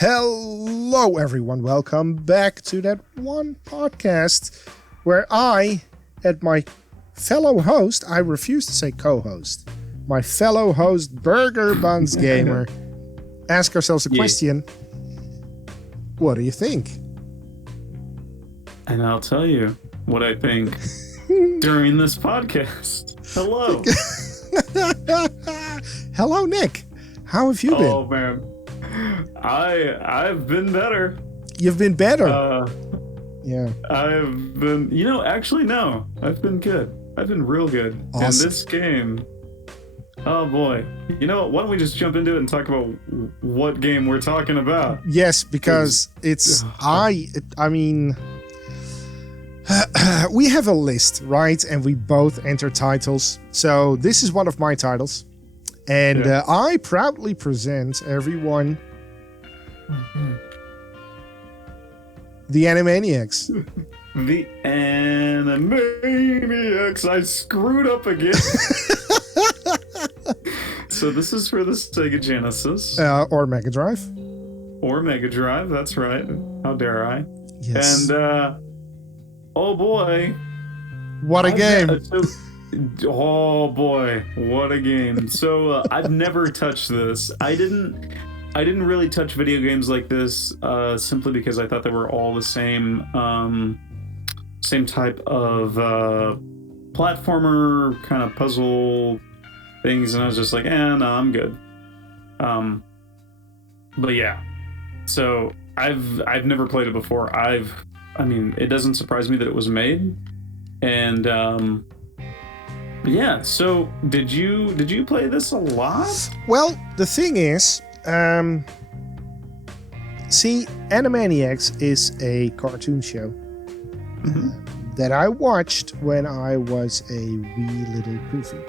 Hello, everyone. Welcome back to that one podcast where I, and my fellow host, I refuse to say co-host, my fellow host, BurgerBuns Gamer, ask ourselves a question. What do you think? And I'll tell you what I think during this podcast. Hello. Hello, Nick. How have you been? Oh, man. I've been better. You've been better. Yeah. I've been, actually, no. I've been good. I've been real good. Awesome. And this game, oh boy. You know what? Why don't we just jump into it and talk about what game we're talking about? Yes, because we have a list, right? And we both enter titles. So this is one of my titles. And I proudly present everyone the Animaniacs. The Animaniacs. I screwed up again. So this is for the Sega Genesis. Or MegaDrive. Or MegaDrive, that's right. How dare I? Yes. And, oh boy. What a game. Oh boy, what a game. So I've never touched this. I didn't really touch video games like this simply because I thought they were all the same type of platformer kind of puzzle things, and I was just like, no, I'm good. But yeah. So I've never played it before. It doesn't surprise me that it was made. And yeah, so did you play this a lot? Well, the thing is, see, Animaniacs is a cartoon show that I watched when I was a wee little poofy.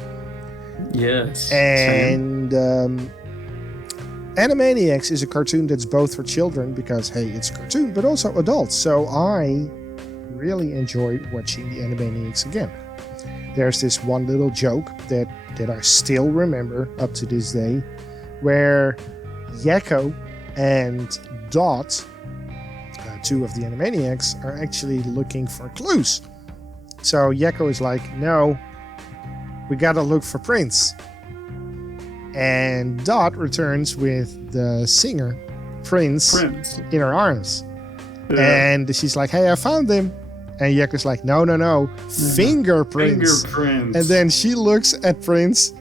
Yes. And Animaniacs is a cartoon that's both for children because, hey, it's a cartoon, but also adults. So I really enjoyed watching the Animaniacs again. There's this one little joke that I still remember up to this day, where Wacko and Dot, two of the Animaniacs, are actually looking for clues. So Wacko is like, no, we gotta look for Prince. And Dot returns with the singer, Prince. In her arms. Yeah. And she's like, hey, I found him. And Wacko's like, no, fingerprints. And then she looks at Prince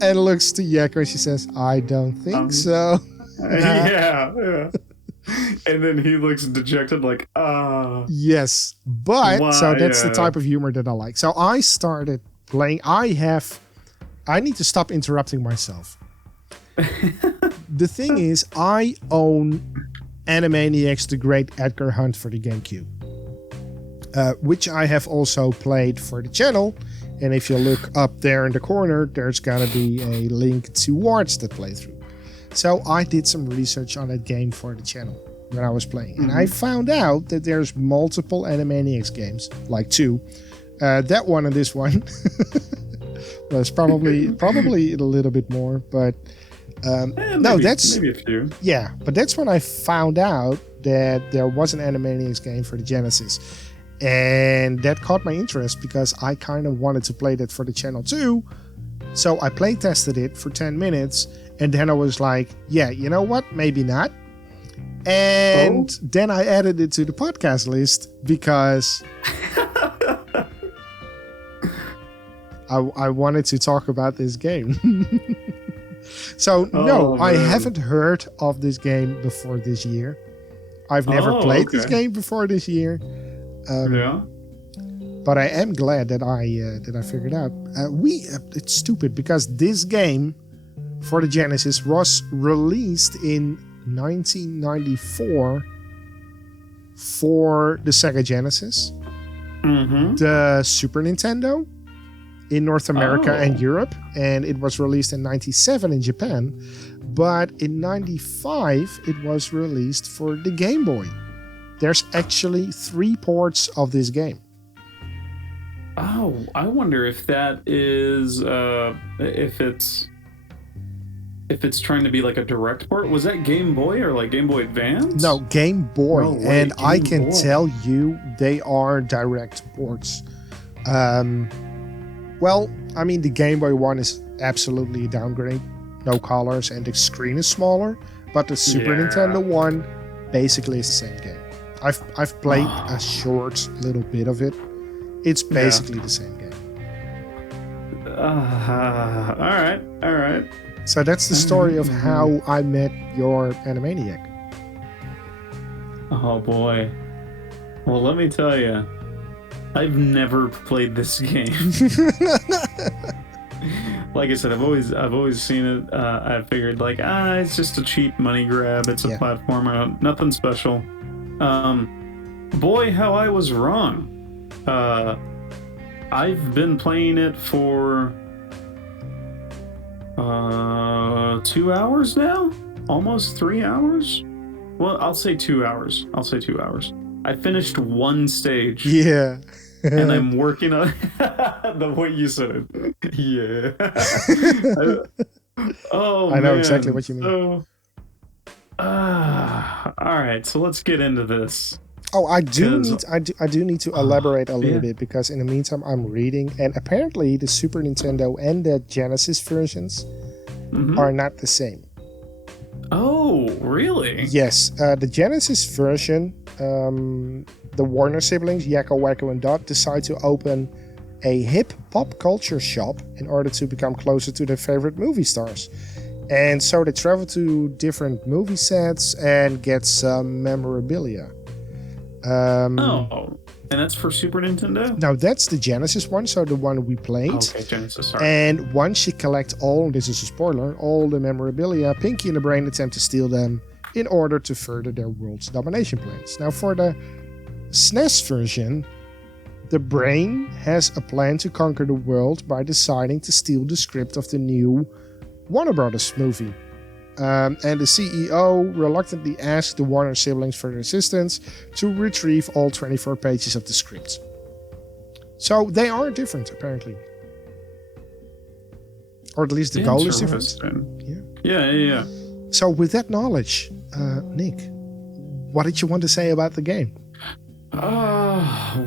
and looks to Wacko and she says, I don't think so. Yeah. And then he looks dejected like, Yes, but so that's the type of humor that I like. So I started playing. I need to stop interrupting myself. The thing is, I own Animaniacs: The Great Edgar Hunt for the GameCube. Which I have also played for the channel. And if you look up there in the corner, there's gonna be a link towards that playthrough. So I did some research on that game for the channel when I was playing. And I found out that there's multiple Animaniacs games, like 2. That one and this one. There's probably a little bit more, but maybe a few. Yeah, but that's when I found out that there was an Animaniacs game for the Genesis. And that caught my interest because I kind of wanted to play that for the channel too. So I play tested it for 10 minutes and then I was like, yeah, you know what? Maybe not. And then I added it to the podcast list because I wanted to talk about this game. So I haven't heard of this game before this year. I've never played this game before this year. But I am glad that I figured out. It's stupid because this game for the Genesis was released in 1994 for the Sega Genesis, the Super Nintendo in North America and Europe, and it was released in 97 in Japan. But in 95 it was released for the Game Boy. There's actually 3 ports of this game. Oh, I wonder if that is if if it's trying to be like a direct port. Was that Game Boy or like Game Boy Advance? No, Game Boy. No way, and I Game can Boy. tell you they are direct ports. Well, I mean, the Game Boy one is absolutely a downgrade. No colors and the screen is smaller. But the Super Nintendo one basically is the same game. I've played a short little bit of it. It's basically the same game. All right. So that's the story of how I met your Animaniac. Oh boy. Well, let me tell you, I've never played this game. Like I said, I've always seen it. I figured like, it's just a cheap money grab. It's a platformer, nothing special. Boy, how I was wrong. I've been playing it for 2 hours now, almost 3 hours. Well, I'll say 2 hours. I finished one stage. Yeah. And I'm working on the way you said it. Yeah. I know exactly what you mean. So, all right, so let's get into this. Oh, I do need to elaborate a little bit, because in the meantime I'm reading, and apparently the Super Nintendo and the Genesis versions are not the same. Oh, really? Yes, the Genesis version, the Warner siblings, Yakko, Wacko, and Dot, decide to open a hip pop culture shop in order to become closer to their favorite movie stars. And so they travel to different movie sets and get some memorabilia. And that's for Super Nintendo? Now that's the Genesis one, so the one we played. Okay, Genesis, sorry. And once you collect all, this is a spoiler, all the memorabilia, Pinky and the Brain attempt to steal them in order to further their world's domination plans. Now for the SNES version, the Brain has a plan to conquer the world by deciding to steal the script of the new Warner Brothers movie. And the CEO reluctantly asked the Warner siblings for their assistance to retrieve all 24 pages of the script. So they are different, apparently. Or at least the goal is different. Yeah. So with that knowledge, Nick, what did you want to say about the game?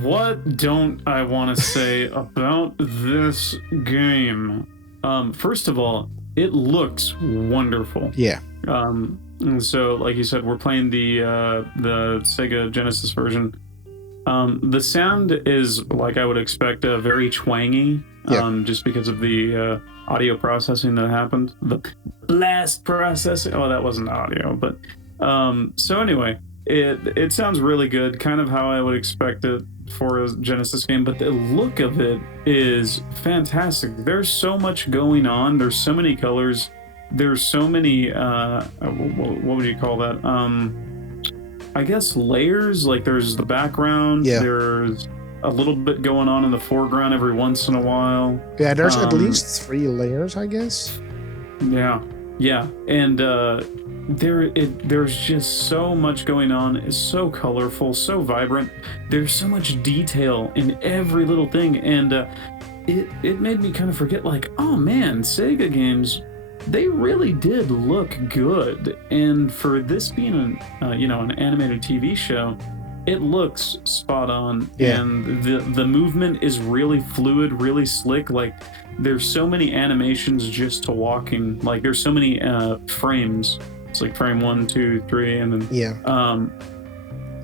What don't I want to say about this game? First of all, it looks wonderful. Yeah. And so, like you said, we're playing the Sega Genesis version. The sound is, like I would expect, very twangy, just because of the audio processing that happened. The blast processing. Oh, that wasn't audio, but so anyway, it sounds really good, kind of how I would expect it for a Genesis game, but the look of it is fantastic. There's so much going on. There's so many colors. There's so many what would you call that? I guess layers. Like there's the background. Yeah. There's a little bit going on in the foreground every once in a while. Yeah, there's at least 3 layers, I guess. Yeah, and there's just so much going on. It's so colorful, so vibrant. There's so much detail in every little thing, and it made me kind of forget, like, oh man, Sega games, they really did look good. And for this being an animated TV show, it looks spot on. Yeah. And the movement is really fluid, really slick. Like there's so many animations just to walking. Like there's so many frames. It's like frame 1, 2, 3, and then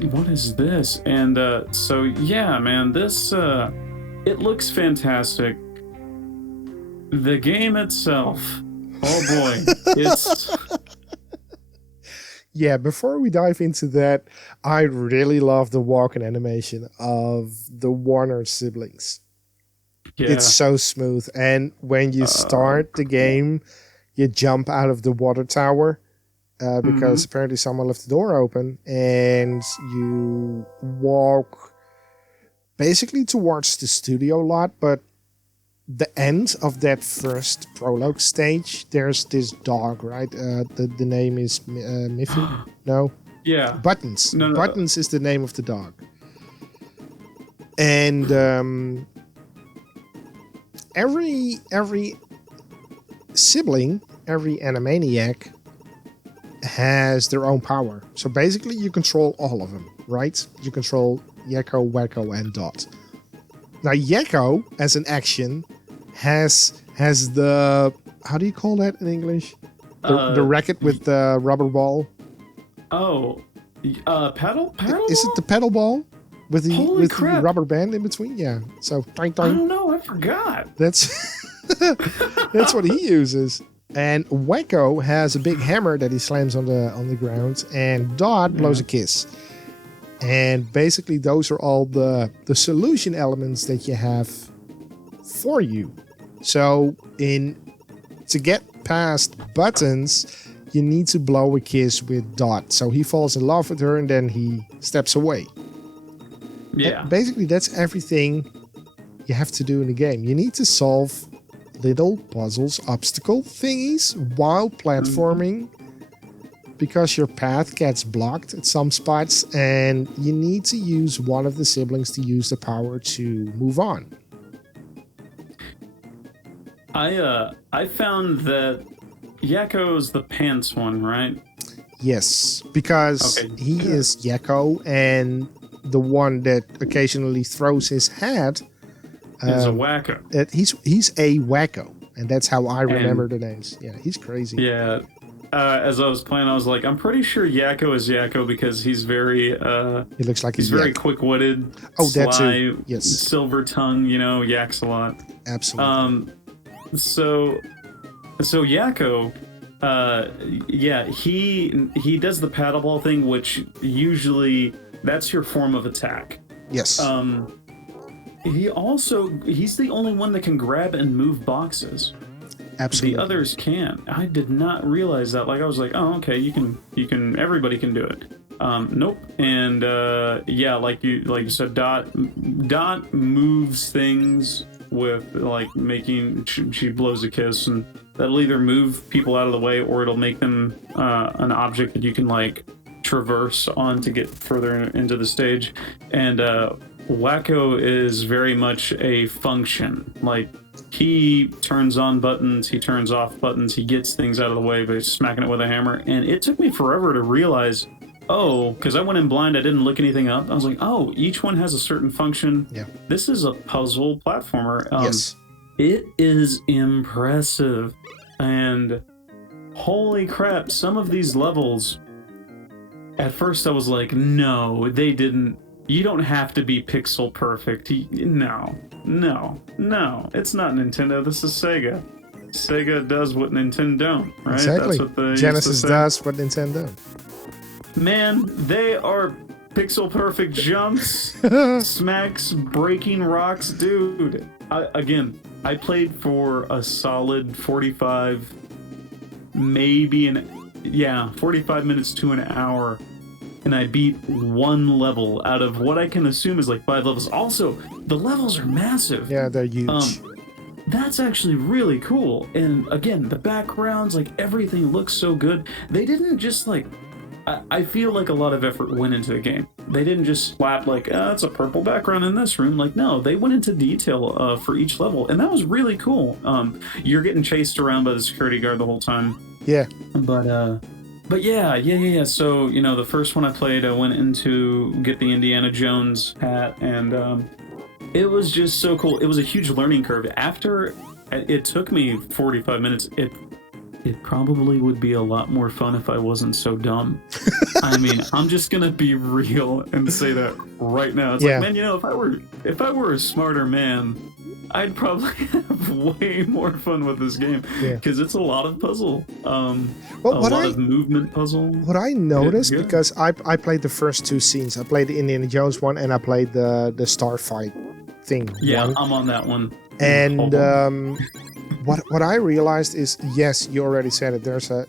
what is this? And so yeah, man, this it looks fantastic. The game itself, oh boy, it's. Yeah, before we dive into that, I really love the walking animation of the Warner siblings. Yeah. It's so smooth. And when you start the game, you jump out of the water tower because apparently someone left the door open, and you walk basically towards the studio lot, but the end of that first prologue stage, there's this dog, right? The name is Miffy? No? Yeah. Buttons. No. Buttons is the name of the dog. And every sibling every Animaniac has their own power. So basically you control all of them, right? You control Yakko, Wacko, and Dot. Now Yakko, as an action, has the, how do you call that in English? The racket with the rubber ball. Oh, paddle? Is it the pedal ball with the rubber band in between? Yeah. So I don't know. I forgot. That's that's what he uses. And Wacko has a big hammer that he slams on the ground, and Dot blows a kiss. And basically, those are all the solution elements that you have for you. So to get past buttons, you need to blow a kiss with Dot. So he falls in love with her, and then he steps away. Yeah. And basically, that's everything you have to do in the game. You need to solve little puzzles, obstacle thingies while platforming, because your path gets blocked at some spots, and you need to use one of the siblings to use the power to move on. I found that Yakko's the pants one, right? Yes, because he is Yakko, and the one that occasionally throws his hat is a Wacko. He's a Wacko, and that's how I remember the names. Yeah, he's crazy. Yeah. As I was playing, I was like, I'm pretty sure Yakko is Yakko because he's very he looks like he's very quick-witted. Oh, sly, that too. Yes. Silver tongue, yaks a lot. Absolutely. So Yakko, he does the paddleball thing, which usually that's your form of attack. Yes. He's the only one that can grab and move boxes. Absolutely. The others can. I did not realize that. Like, I was like, oh, okay, you can, everybody can do it. Nope. And like you said, Dot moves things with like making. She blows a kiss, and that'll either move people out of the way or it'll make them an object that you can like traverse on to get further into the stage. And Wacko is very much a function. Like, he turns on buttons, he turns off buttons, he gets things out of the way by smacking it with a hammer. And it took me forever to realize, because I went in blind, I didn't look anything up. I was like, each one has a certain function. Yeah. This is a puzzle platformer. Yes. It is impressive. And holy crap, some of these levels, at first I was like, no, they didn't. You don't have to be pixel perfect. No, it's not Nintendo. This is Sega. Sega does what Nintendo don't, right? Exactly. That's what Genesis does what Nintendo. Man, they are pixel perfect jumps, smacks, breaking rocks, dude. I played for a solid 45, 45 minutes to an hour. And I beat one level out of what I can assume is like 5 levels. Also, the levels are massive. Yeah, they're huge. That's actually really cool. And again, the backgrounds, like everything looks so good. They didn't just like, I feel like a lot of effort went into the game. They didn't just slap like, it's a purple background in this room. Like, no, they went into detail for each level. And that was really cool. You're getting chased around by the security guard the whole time. Yeah. But yeah. So, the first one I played, I went in to get the Indiana Jones hat, and it was just so cool. It was a huge learning curve. After it took me 45 minutes, it probably would be a lot more fun if I wasn't so dumb. I mean, I'm just gonna be real and say that right now. It's like, man, if I were a smarter man, I'd probably have way more fun with this game because it's a lot of puzzle. A lot of movement puzzle. What I noticed, because I played the first 2 scenes. I played the Indiana Jones one, and I played the Starfight thing. Yeah, I'm on that one. And what I realized is, yes, you already said it. There's a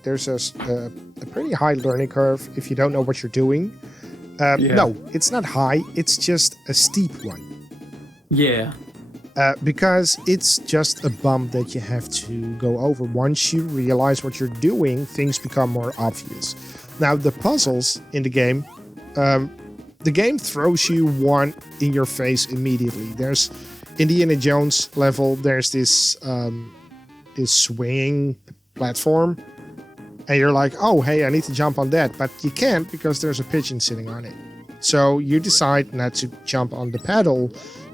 pretty high learning curve if you don't know what you're doing. No, it's not high. It's just a steep one. Yeah. Because it's just a bump that you have to go over. Once you realize what you're doing, things become more obvious. Now, the puzzles in the game, the game throws you one in your face immediately. There's Indiana Jones level. There's this swinging platform, and you're like, oh, hey, I need to jump on that, but you can't because there's a pigeon sitting on it. So you decide not to jump on the pedal,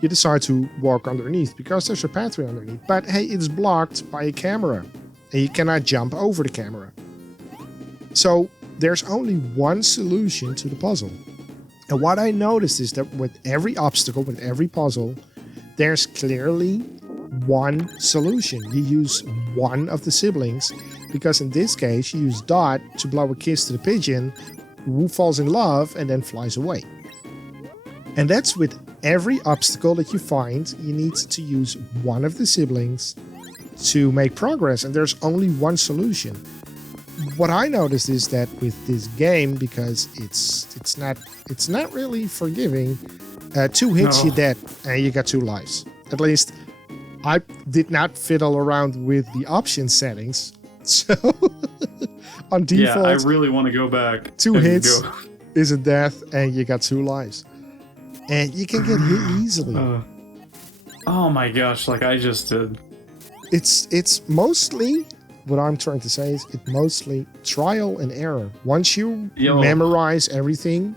you decide to walk underneath because there's a pathway underneath. But hey, it's blocked by a camera, and you cannot jump over the camera. So there's only one solution to the puzzle. And what I noticed is that with every obstacle, with every puzzle, there's clearly one solution. You use one of the siblings, because in this case, you use Dot to blow a kiss to the pigeon, who falls in love and then flies away. And that's with every obstacle that you find. You need to use one of the siblings to make progress, and there's only one solution. What I noticed is that with this game, because it's not really forgiving, 2 hits you're dead and you got 2 lives. At least I did not fiddle around with the option settings, so on default, I really want to go back. 2 hits is a death and you got 2 lives, and you can get hit easily. Oh my gosh! Like I just did. It's mostly. What I'm trying to say is it's mostly trial and error. Once you memorize everything,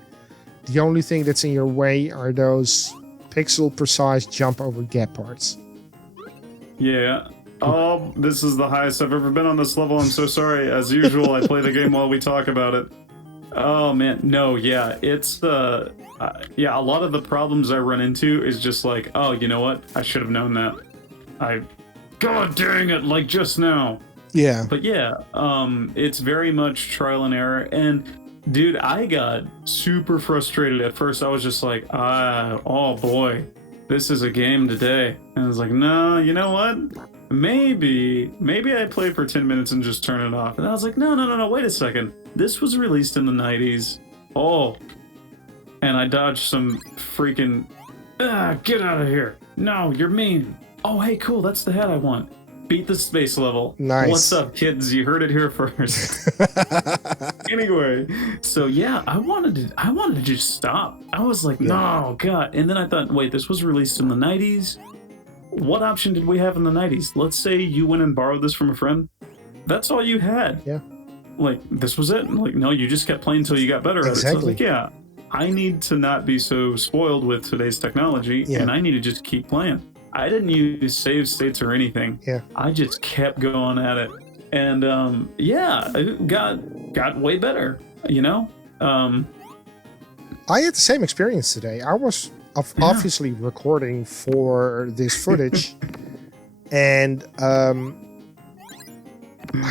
the only thing that's in your way are those pixel-precise jump over gap parts. Yeah. Oh, this is the highest I've ever been on this level. I'm so sorry. As usual, I play the game while we talk about it. Oh man, no, yeah, it's yeah. A lot of the problems I run into is just like, oh, you know what? I should have known that. God dang it! Like just now. Yeah. But yeah, it's very much trial and error. And dude, I got super frustrated at first. I was just like, oh boy, this is a game today. And I was like, no, you know what? Maybe I play for 10 minutes and just turn it off. And I was like, no, wait a second. This was released in the 90s. Oh. And I dodged some freaking, get out of here. No, you're mean. Oh, hey, cool, that's the hat I want. Beat the space level. Nice. What's up, kids? You heard it here first. Anyway, so yeah, I wanted to just stop. I was like, no, God. And then I thought, wait, this was released in the 90s? What option did we have in the 90s? Let's say you went and borrowed this from a friend. That's all you had. Yeah. Like, this was it. Like, no, you just kept playing until you got better at it. So I was like, yeah, I need to not be so spoiled with today's technology, and I need to just keep playing. I didn't use save states or anything. Yeah. I just kept going at it. And yeah, it got way better, you know? I had the same experience today. I was obviously recording for this footage. And I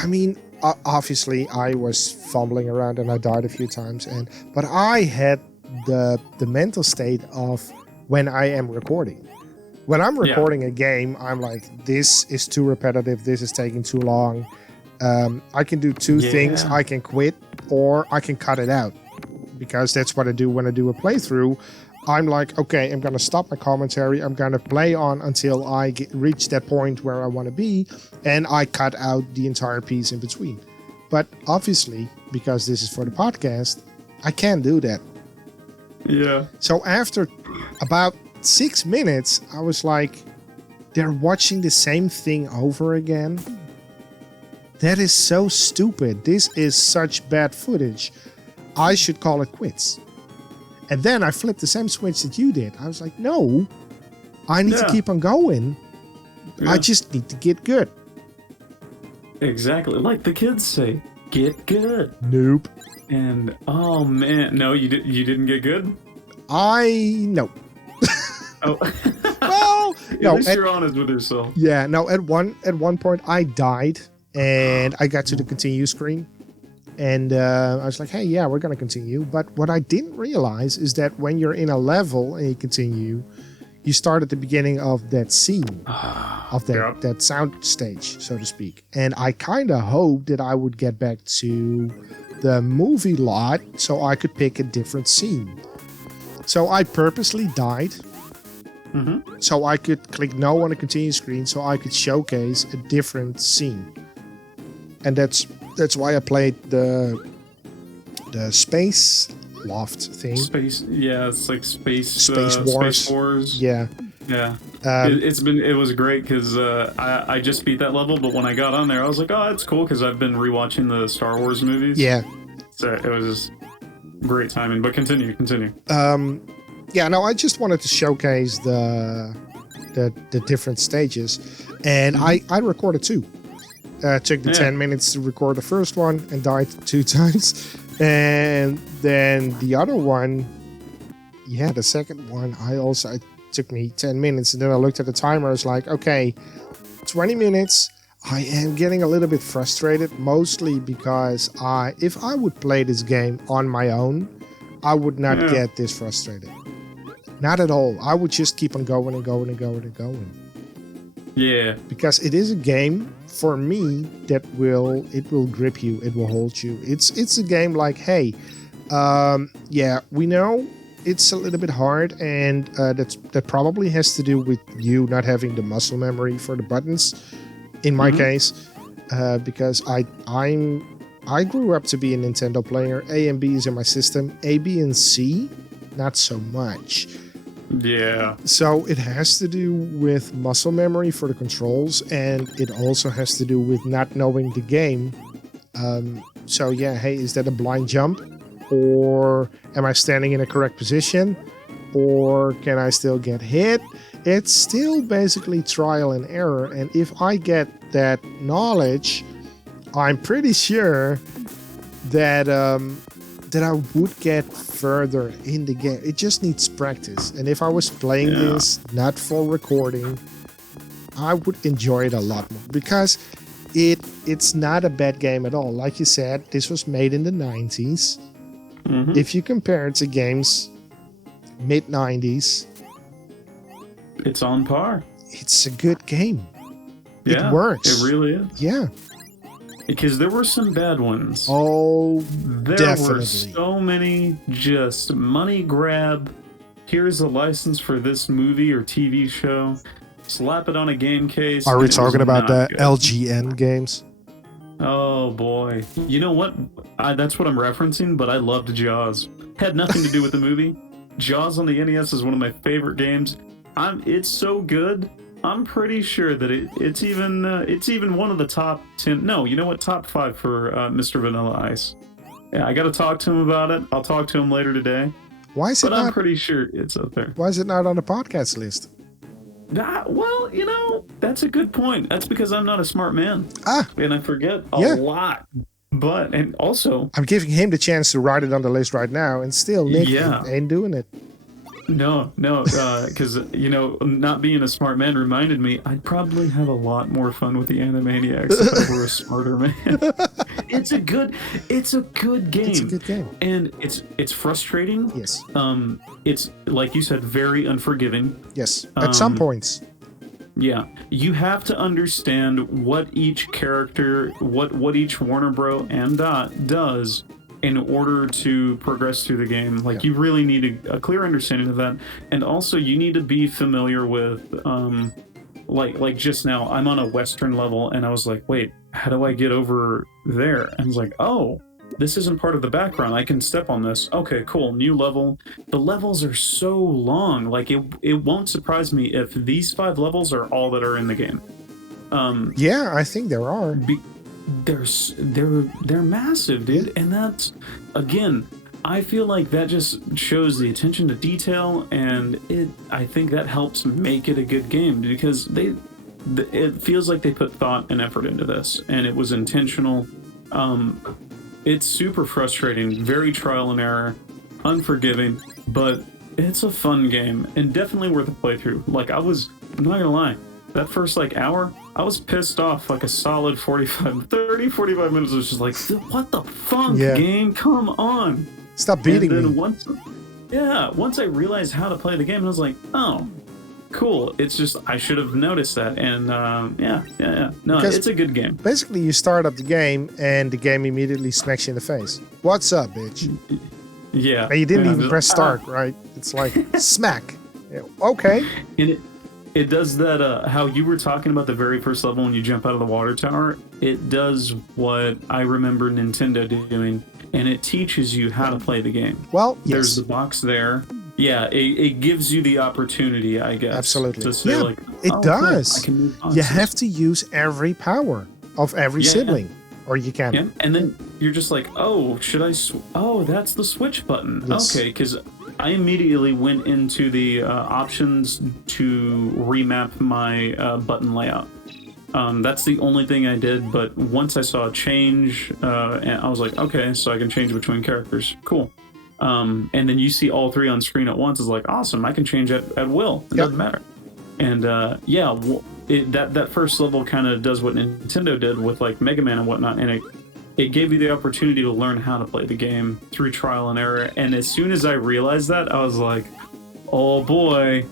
mean, obviously I was fumbling around and I died a few times. But I had the mental state of when I am recording. When I'm recording a game, I'm like, this is too repetitive. This is taking too long. I can do 2 things. I can quit or I can cut it out, because that's what I do when I do a playthrough. I'm like, okay, I'm going to stop my commentary. I'm going to play on until I reach that point where I want to be. And I cut out the entire piece in between. But obviously, because this is for the podcast, I can't do that. Yeah. So after about 6 minutes, I was like, they're watching the same thing over again. That is so stupid. This is such bad footage. I should call it quits. And then I flipped the same switch that you did. I was like, no, I need to keep on going. I just need to get good. Exactly. Like the kids say, get good. Nope. And, oh man, no, you didn't get good? No. Oh. Well, at least you're honest with yourself. Yeah, no, at one point I died and I got to the continue screen. And I was like, hey, yeah, we're going to continue. But what I didn't realize is that when you're in a level and you continue, you start at the beginning of that scene, of that sound stage, so to speak. And I kind of hoped that I would get back to the movie lot so I could pick a different scene. So I purposely died. Mm-hmm. So I could click no on the continue screen so I could showcase a different scene. And that's why I played the space loft thing. Space, yeah, it's like space Wars. Space Wars. Yeah. Yeah. It was great because I just beat that level, but when I got on there, I was like, oh, that's cool because I've been rewatching the Star Wars movies. Yeah. So it was just great timing. But continue. Yeah, no, I just wanted to showcase the different stages, and I recorded 2. Took the 10 minutes to record the first one and died 2 times, and then the other one, the second one, it took me 10 minutes, and then I looked at the timer. I was like, okay, 20 minutes. I am getting a little bit frustrated, mostly because if I would play this game on my own, I would not get this frustrated. Not at all. I would just keep on going and going and going and going. Yeah. Because it is a game, for me, that will grip you. It will hold you. It's a game like, hey, we know it's a little bit hard, and that probably has to do with you not having the muscle memory for the buttons. In my case, because I grew up to be a Nintendo player. A and B is in my system. A, B, and C, not so much. Yeah. So it has to do with muscle memory for the controls, and it also has to do with not knowing the game. Hey, is that a blind jump? Or am I standing in a correct position? Or can I still get hit? It's still basically trial and error, and if I get that knowledge, I'm pretty sure that I would get further in the game. It just needs practice, and if I was playing this not for recording, I would enjoy it a lot more, because it's not a bad game at all. Like you said, this was made in the 90s. If you compare it to games mid-90s, it's on par. It's a good game. Yeah, it works. It really is. Yeah. Because there were some bad ones. Oh, there definitely. were so many just money grab. Here's a license for this movie or TV show. Slap it on a game case. Are we talking about the good. LGN games? Oh boy. You know what? That's what I'm referencing, but I loved Jaws. Had nothing to do with the movie. Jaws on the NES is one of my favorite games. It's so good. I'm pretty sure that it's even one of the top 10. No, you know what? Top 5 for Mr. Vanilla Ice. Yeah, I got to talk to him about it. I'll talk to him later today. Why is it? But I'm pretty sure it's up there. Why is it not on the podcast list? Well, that's a good point. That's because I'm not a smart man. And I forget a lot. But and also, I'm giving him the chance to write it on the list right now, and still Nick ain't doing it. No, because not being a smart man reminded me I'd probably have a lot more fun with the Animaniacs if I were a smarter man. It's a good game. It's a good game, and it's frustrating. Yes. It's like you said, very unforgiving. Yes. At some points. Yeah, you have to understand what each character, what each Warner Bro. and Dot does in order to progress through the game. Like, you really need a clear understanding of that. And also, you need to be familiar with, like just now, I'm on a Western level, and I was like, wait, how do I get over there? And I was like, oh, this isn't part of the background. I can step on this. Okay, cool. New level. The levels are so long. Like, it won't surprise me if these 5 levels are all that are in the game. Yeah, I think there are. They're massive, dude, and that's, again, I feel like that just shows the attention to detail, and I think that helps make it a good game, because it feels like they put thought and effort into this, and it was intentional. It's super frustrating, very trial and error, unforgiving, but it's a fun game and definitely worth a playthrough. Like, I'm not gonna lie, that first hour, I was pissed off like a solid 45 minutes. I was just like, what the fuck, game? Come on. Stop beating me. Once I realized how to play the game, I was like, oh, cool. It's just, I should have noticed that. And No, because it's a good game. Basically, you start up the game and the game immediately smacks you in the face. What's up, bitch? Yeah. And you didn't even press start, right? It's like, smack. Yeah, okay. And it does that, how you were talking about the very first level when you jump out of the water tower. It does what I remember Nintendo doing, and it teaches you how to play the game. Well, yes. There's the box there. yeah, it gives you the opportunity, I guess. Absolutely. To say, like, it does. Cool, I can move on. You have to use every power of every sibling, or you can. Yeah, and then you're just like, oh, should I? Oh, that's the switch button. Yes. Okay, because I immediately went into the options to remap my button layout. That's the only thing I did, but once I saw a change, and I was like, okay, so I can change between characters. Cool. And then you see all three on screen at once. It's like, awesome, I can change at will. It doesn't matter. And that first level kind of does what Nintendo did with like Mega Man and whatnot, and it gave you the opportunity to learn how to play the game through trial and error. And as soon as I realized that, I was like, oh boy,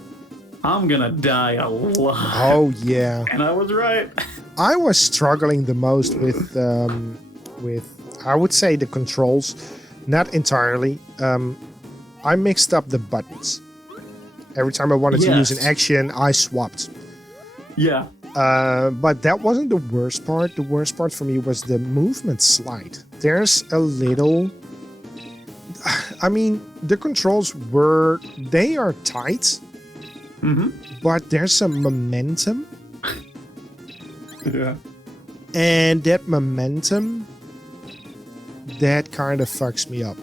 I'm gonna die a lot. Oh yeah. And I was right. I was struggling the most with I would say the controls, not entirely. I mixed up the buttons. Every time I wanted to use an action, I swapped. Yeah. But that wasn't the worst part. The worst part for me was the movement slide. There's a little... I mean, the controls they are tight, but there's some momentum. Yeah. And that momentum, that kind of fucks me up.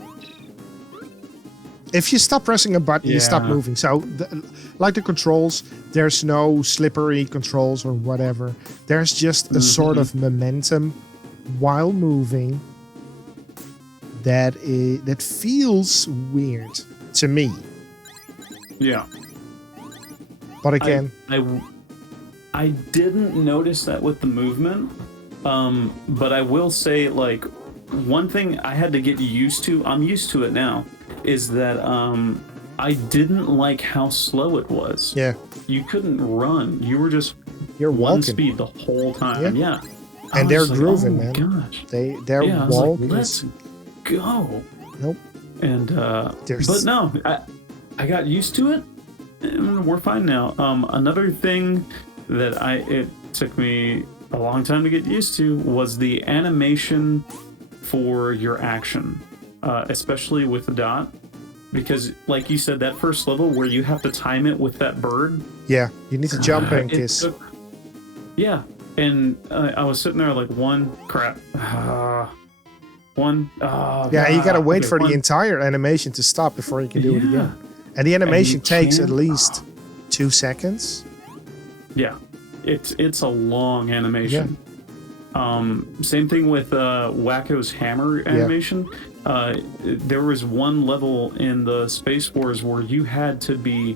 If you stop pressing a button, you stop moving. So, like the controls, there's no slippery controls or whatever. There's just a sort of momentum while moving that feels weird to me. Yeah. But again... I didn't notice that with the movement, but I will say, like, one thing I had to get used to, I'm used to it now, is that I didn't like how slow it was. Yeah. You couldn't run. You were just You're one walking. speed the whole time. Yeah. And they're grooving, like, man. Gosh. They're I was walking. like, let's go. Nope. And but no, I got used to it, and we're fine now. Another thing that it took me a long time to get used to was the animation for your action, especially with the dot, because like you said, that first level where you have to time it with that bird. Yeah, you need to jump and kiss. Yeah, and I was sitting there like, one. Yeah, you gotta wait for the entire animation to stop before you can do it again. And the animation takes at least 2 seconds. Yeah, it's a long animation. Same thing with Wacko's hammer animation. There was one level in the Space Wars where you had to be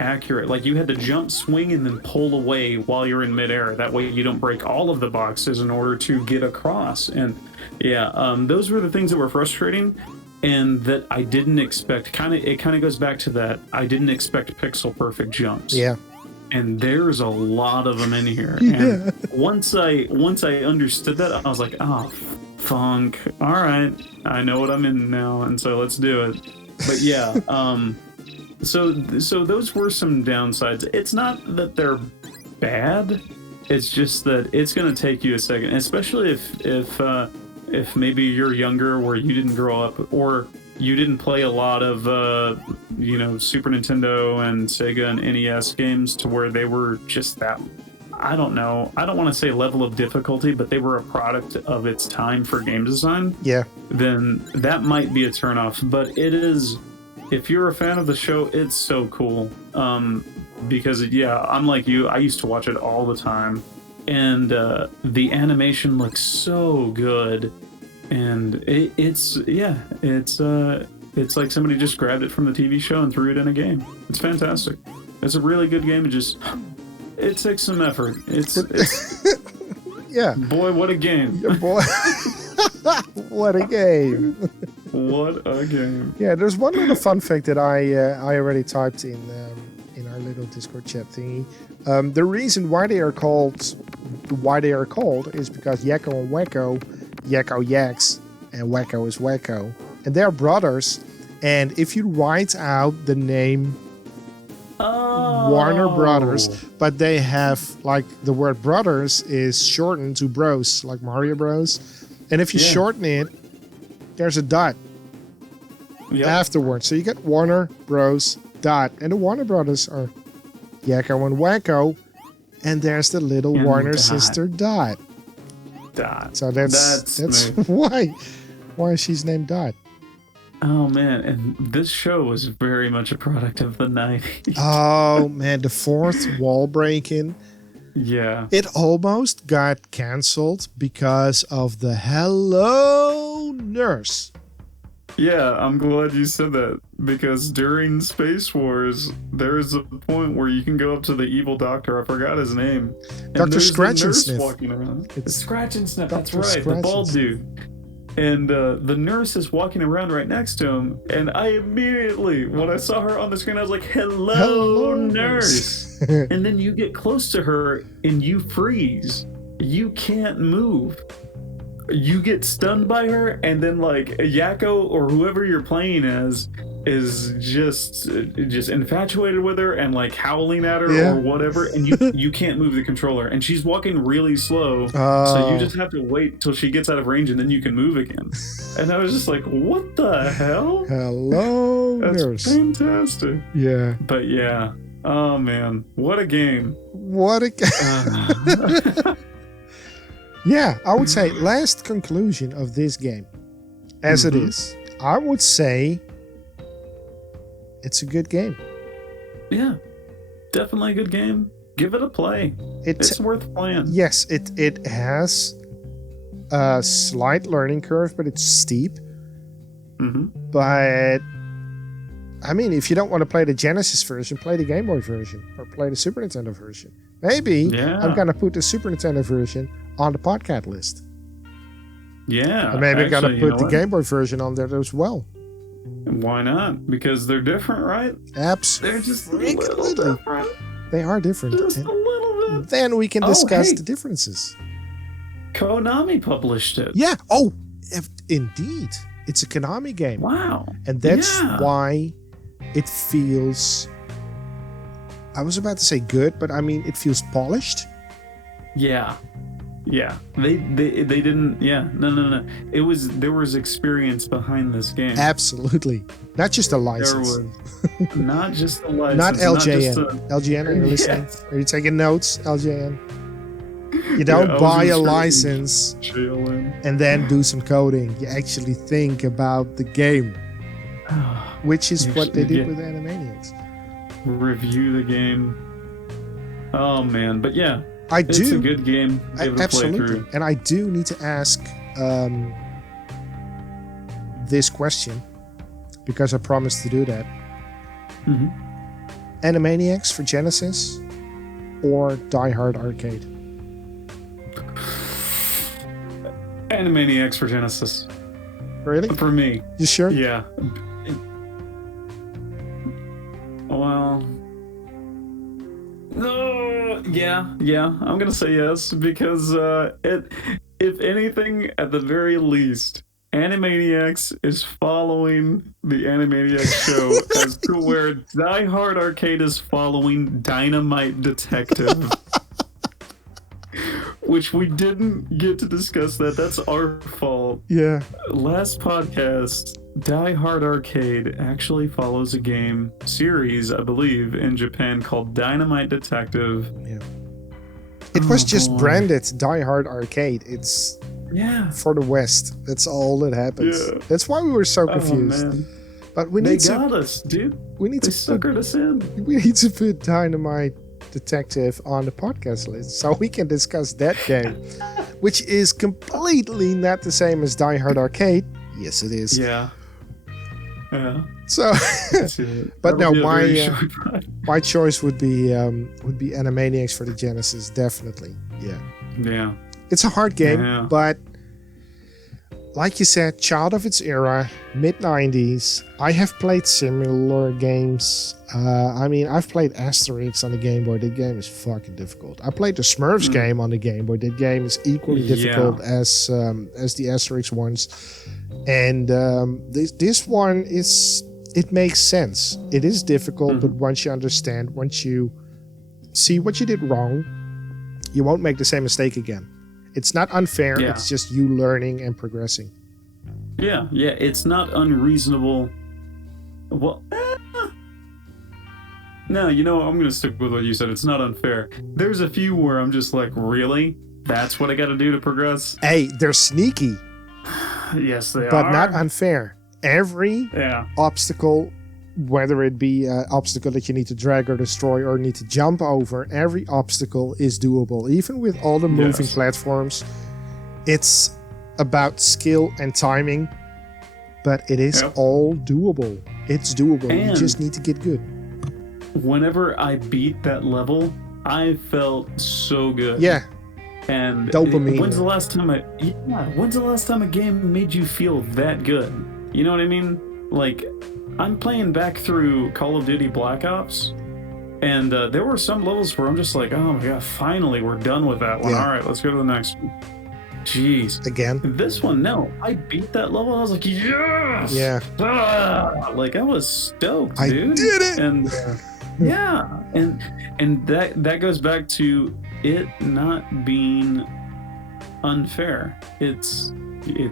accurate. Like, you had to jump, swing, and then pull away while you're in midair. That way you don't break all of the boxes in order to get across. And those were the things that were frustrating and that I didn't expect. It kind of goes back to that. I didn't expect pixel perfect jumps. Yeah. And there's a lot of them in here. And once I understood that, I was like, oh, funk. All right, I know what I'm in now, and so let's do it. But yeah, so those were some downsides. It's not that they're bad. It's just that it's going to take you a second, especially if maybe you're younger, where you didn't grow up, or you didn't play a lot of, Super Nintendo and Sega and NES games to where they were just that, I don't know, I don't want to say level of difficulty, but they were a product of its time for game design. Yeah. Then that might be a turnoff. But it is, if you're a fan of the show, it's so cool. Because, I'm like you, I used to watch it all the time. And the animation looks so good. And it's like somebody just grabbed it from the TV show and threw it in a game. It's fantastic. It's a really good game. It takes some effort. It's yeah. Boy, what a game. Yeah, boy. What a game. What a game. Yeah, there's one little fun fact that I already typed in our little Discord chat thingy. The reason why they are called is because Yakko and Wacko, Yakko yaks and Wacko is Wacko, and they're brothers. And if you write out the name Warner Brothers, but they have, like, the word brothers is shortened to bros, like Mario Bros. And if you shorten it, there's a dot. afterwards. So you get Warner Bros. Dot. And the Warner Brothers are Yakko and Wacko. And there's the little And Warner Dot. sister Dot. Dot. So that's why she's named Dot. Oh man, and this show was very much a product of the 90s. Oh man, the fourth wall breaking. Yeah. It almost got cancelled because of the Hello Nurse. Yeah, I'm glad you said that, because during Space Wars, there is a point where you can go up to the evil doctor. I forgot his name. And Dr. there's Scratch a and nurse Sniff. walking around. It's Scratch and Sniff, that's Dr. right, Scratch the bald and dude. And the nurse is walking around right next to him, and I immediately, when I saw her on the screen, I was like, hello nurse. And then you get close to her, and you freeze. You can't move. You get stunned by her, and then like Yakko or whoever you're playing as is just infatuated with her and like howling at her or whatever, and you can't move the controller, and she's walking really slow, so you just have to wait till she gets out of range, and then you can move again. And I was just like, what the hell? Hello That's Nurse. fantastic. Yeah. But yeah, oh man, what a game. What a Yeah, I would say last conclusion of this game, as it is, I would say it's a good game. Yeah, definitely a good game. Give it a play. It's worth playing. Yes, it has a slight learning curve, but it's steep. But I mean, if you don't want to play the Genesis version, play the Game Boy version or play the Super Nintendo version. Maybe I'm gonna put the Super Nintendo version on the podcast list. Yeah. And maybe I'm gonna put the Game Boy version on there as well. Why not? Because they're different, right? Absolutely. They're just a little different. They are different. Just a little bit. Then we can discuss the differences. Konami published it. Yeah. Oh, indeed. It's a Konami game. Wow. And that's why it feels... I was about to say good, but I mean, it feels polished. Yeah. Yeah. They didn't... Yeah. No. There was experience behind this game. Absolutely. Not just a license. There was not just a license. Not LJN. LJN, are you listening? Yes. Are you taking notes, LJN? You don't buy a license and then do some coding. You actually think about the game, which is what they did with Animaniacs. Review the game. Oh man, but yeah, it's a good game. Give it a play through. And I do need to ask this question because I promised to do that. Animaniacs for Genesis or Die Hard Arcade? Animaniacs for Genesis. Really? For me. You sure? Yeah. Well, no, yeah, I'm gonna say yes because if anything, at the very least, Animaniacs is following the Animaniacs show as to where Die Hard Arcade is following Dynamite Detective. Which we didn't get to discuss that. That's our fault. Yeah. Last podcast, Die Hard Arcade actually follows a game series, I believe, in Japan called Dynamite Detective. Yeah. It was just branded Die Hard Arcade. It's for the West. That's all that happens. Yeah. That's why we were so confused. Man. But we need they got us, dude. We need they suckered us in. We need to put Dynamite Detective on the podcast list so we can discuss that game, which is completely not the same as Die Hard Arcade. Yes, it is. Yeah. So, but no, my choice would be Animaniacs for the Genesis, definitely. Yeah. It's a hard game, but like you said, child of its era, mid-90s. I have played similar games. I mean, I've played Asterix on the Game Boy. That game is fucking difficult. I played the Smurfs game on the Game Boy. That game is equally difficult as the Asterix ones. And this one is... It makes sense. It is difficult, but once you understand, once you see what you did wrong, you won't make the same mistake again. It's not unfair. It's just you learning and progressing. Yeah. It's not unreasonable Well, no, you know, I'm gonna stick with what you said. It's not unfair. There's a few where I'm just like, really? That's what I got to do to progress? Hey, they're sneaky, Yes, they but are. not unfair. Every obstacle, whether it be an obstacle that you need to drag or destroy or need to jump over, every obstacle is doable. Even with all the moving platforms, it's about skill and timing, but it is all doable. It's doable. And you just need to get good. Whenever I beat that level, I felt so good. Yeah. And dopamine. When's the last time a game made you feel that good? You know what I mean? Like, I'm playing back through Call of Duty Black Ops, and there were some levels where I'm just like, oh my god, finally we're done with that one. All right, let's go to the next one. Jeez. Again? This one, no. I beat that level and I was like, yes! Yeah. Like, I was stoked, I dude. did it! And yeah. And that goes back to it not being unfair. It's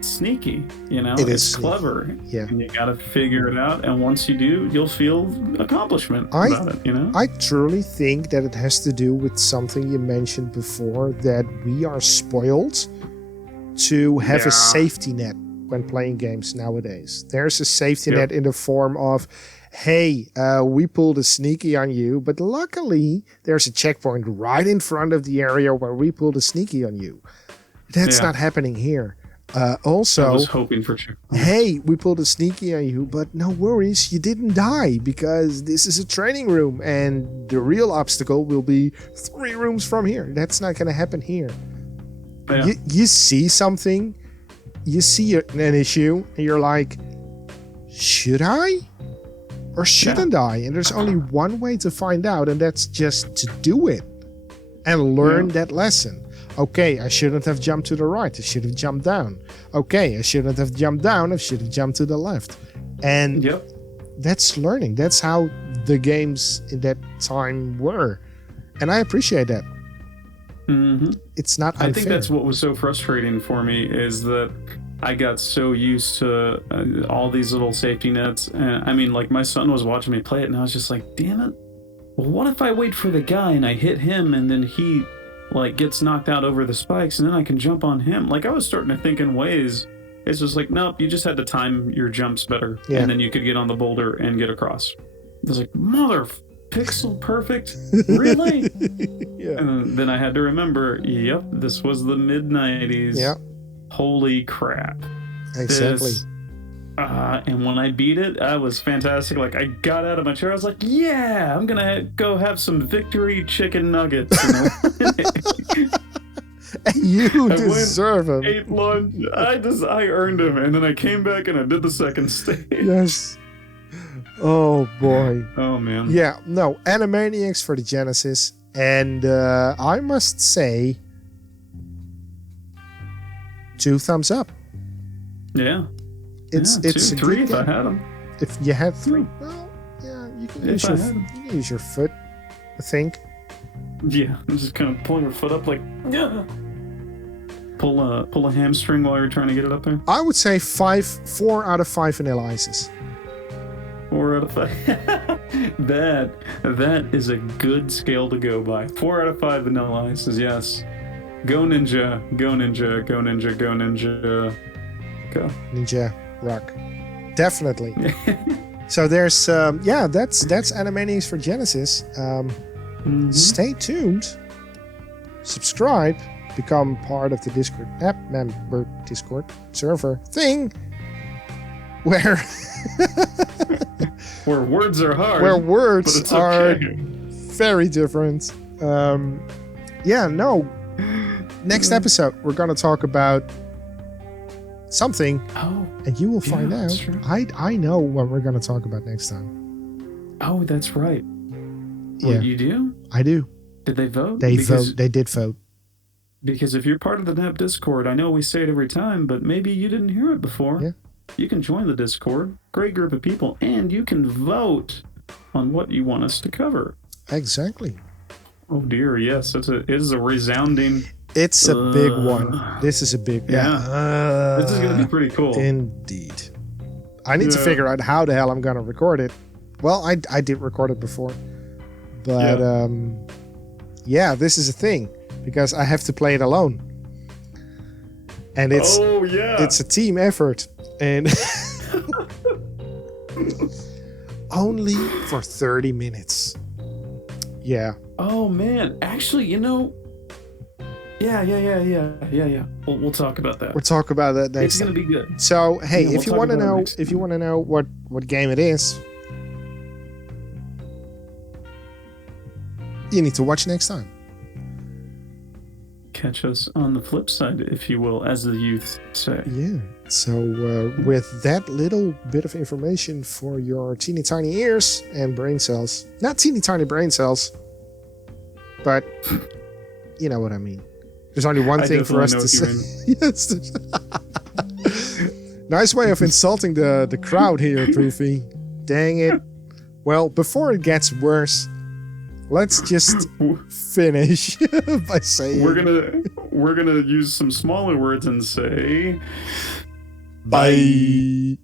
sneaky, you know? It's clever. Yeah. And you gotta figure it out, and once you do, you'll feel accomplishment about it, you know? I truly think that it has to do with something you mentioned before, that we are spoiled to have a safety net when playing games nowadays. There's a safety net in the form of, hey, we pulled a sneaky on you, but luckily there's a checkpoint right in front of the area where we pulled a sneaky on you. That's not happening here. Also, I was hoping for sure. Hey, we pulled a sneaky on you, but no worries, you didn't die because this is a training room and the real obstacle will be 3 rooms from here. That's not going to happen here. Yeah. You see something, you see an issue, and you're like, should I or shouldn't I? And there's only one way to find out, and that's just to do it and learn that lesson. Okay, I shouldn't have jumped to the right. I should have jumped down. Okay, I shouldn't have jumped down. I should have jumped to the left. And that's learning. That's how the games in that time were. And I appreciate that. Mm-hmm. It's not unfair. I think that's what was so frustrating for me, is that I got so used to all these little safety nets. And I mean, like, my son was watching me play it, and I was just like, damn it. Well, what if I wait for the guy and I hit him, and then he like gets knocked out over the spikes, and then I can jump on him? Like, I was starting to think in ways, it's just like, nope, you just had to time your jumps better, and then you could get on the boulder and get across. I was like, mother pixel perfect, really? And then I had to remember, yep, this was the mid-90s. Yep. Holy crap. Exactly. And when I beat it, I was fantastic. Like, I got out of my chair. I was like, yeah, I'm going to go have some victory chicken nuggets. You know? You deserve them. Ate lunch. I earned them. And then I came back and I did the second stage. Yes. Oh, boy. Oh, man. Yeah, no, Animaniacs for the Genesis. And I must say, 2 thumbs up. Yeah. It's 2, a 3 good if game. I had them. If you had 3, well, yeah, you can use your foot, I think. Yeah, just kind of pull your foot up, like, pull a hamstring while you're trying to get it up there. I would say 4 out of 5 vanilla ices. 4 out of 5. That is a good scale to go by. 4 out of 5 vanilla ices. Yes. Go Ninja. Go Ninja. Go Ninja. Go Ninja. Go. Ninja. Rock. Definitely. So there's that's Animaniacs for Genesis. Stay tuned. Subscribe. Become part of the Discord member Discord server thing. Where words are hard. Where words are very different. Next episode we're gonna talk about something, and you will find out. True. I know what we're gonna talk about next time. Oh, that's right. Yeah, well, you do? I do. Did they vote? They did vote. Because if you're part of the NAP Discord, I know we say it every time, but maybe you didn't hear it before. Yeah. You can join the Discord. Great group of people, and you can vote on what you want us to cover. Exactly. Oh dear, yes, it is a resounding. It's a big one. This is a big. Yeah. This is gonna be pretty cool. Indeed. I need to figure out how the hell I'm gonna record it. Well, I did record it before, but this is a thing because I have to play it alone, and it's a team effort, and only for 30 minutes. Yeah. Oh man, actually, Yeah. We'll talk about that. We'll talk about that next. It's gonna be good. So hey, if you want to know, what game it is, you need to watch next time. Catch us on the flip side, if you will, as the youth say. Yeah. So with that little bit of information for your teeny tiny ears and brain cells, not teeny tiny brain cells, but you know what I mean. There's only one thing for us to say. Yes. Nice way of insulting the crowd here, Poofy. Dang it. Well, before it gets worse, let's just finish by saying we're gonna use some smaller words and say bye.